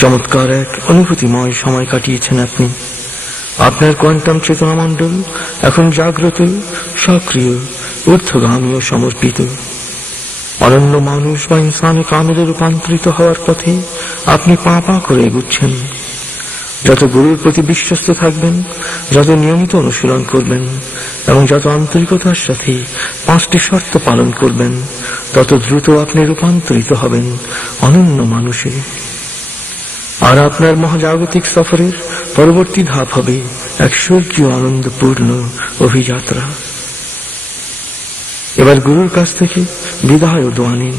চমৎকার এক অনুভূতিময় সময় কাটিয়েছেন আপনি। আপনার কোয়ান্টাম চেতনামণ্ডল এখন জাগ্রত, সক্রিয়, ঊর্ধ্বগামী ও সমর্পিত। অনন্য মানুষ বা ইনসানে কামেলে রূপান্তরিত হওয়ার পথে আপনি পা পা করে এগুচ্ছেন। যত গুরুর প্রতি বিশ্বস্ত থাকবেন, যত নিয়মিত অনুশীলন করবেন এবং যত আন্তরিকতার সাথে 5টি শর্ত পালন করবেন, তত দ্রুত আপনি রূপান্তরিত হবেন অনন্য মানুষে। আর আপনার মহাজাগতিক সফরের পরবর্তী ধাপ হবে এক স্বর্গীয় আনন্দপূর্ণ অভিযাত্রা। এবার গুরুর কাছ থেকে বিদায় ও দোয়া নিন।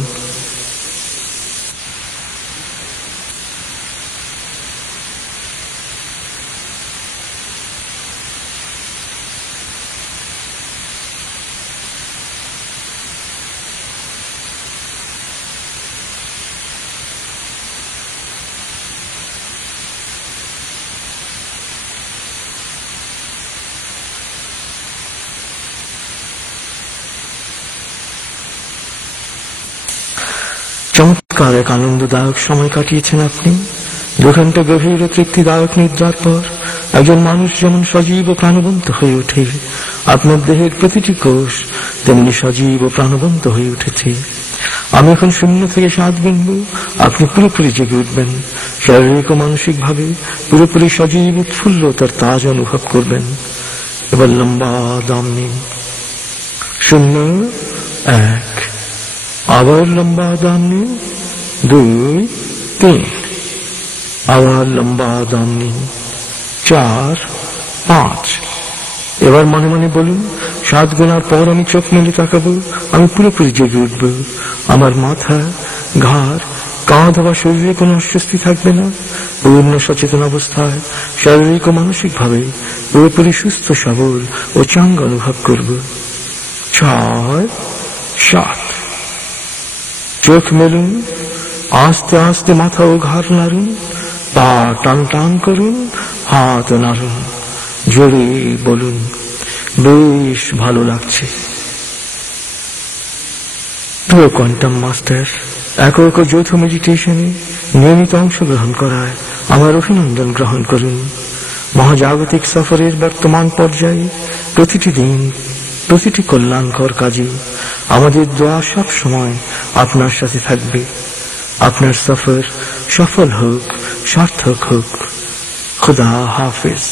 চমৎকার এক আনন্দদায়ক সময় কাটিয়েছেন আপনি। 2 ঘন্টা গভীর ও তৃপ্তিদায়ক নিদ্রার পর একজন মানুষ যেমন সজীব ও প্রাণবন্ত হয়ে ওঠে, আপনার দেহের প্রতিটি কোষ তেমনি সজীব ও প্রাণবন্ত হয়ে উঠেছে। আমি এখন 0 থেকে 7 গুনব, আপনি পুরোপুরি জেগে উঠবেন। শারীরিক ও মানসিক ভাবে পুরোপুরি সজীব উৎফুল্লতার তাজ অনুভব করবেন। এবার লম্বা দম নিন। 0, 1, আবার লম্বা দম নিন। 2, 3, আবার লম্বা দম নিন। 4, 5। এবার মনে মনে বলুন, 7 গোনার পর আমি চোখ মেলে তাকাবো, আমি পুরোপুরি জেগে উঠব। আমার মাথা, ঘাড়, কাঁধ বা শরীরে কোনো অস্বস্তি থাকবে না। পূর্ণ সচেতন অবস্থায় শারীরিক ও মানসিক ভাবে পুরোপুরি সুস্থ সবল ও চাঙ্গা অনুভব করব। 6, 7। চোখ মেলুন, আস্তে আস্তে মাথা ও ঘাড় নাড়ুন, পা টান টান করুন, হাত নাড়ুন, জোরে বলুন, বেশ ভালো লাগছে। প্রিয় কোয়ান্টাম মাস্টার, একক ও যৌথ মেডিটেশনে নিয়মিত অংশগ্রহণ করায় আমার অভিনন্দন গ্রহণ করুন। মহাজাগতিক সফরের বর্তমান পর্যায়ে প্রতিটি দিন, প্রতিটি কল্যাণকর কাজে আমাদের দোয়া সব সময় আপনার সাথে থাকবে। আপনার সফর সফল হোক, সার্থক হোক। খুদা হাফেজ।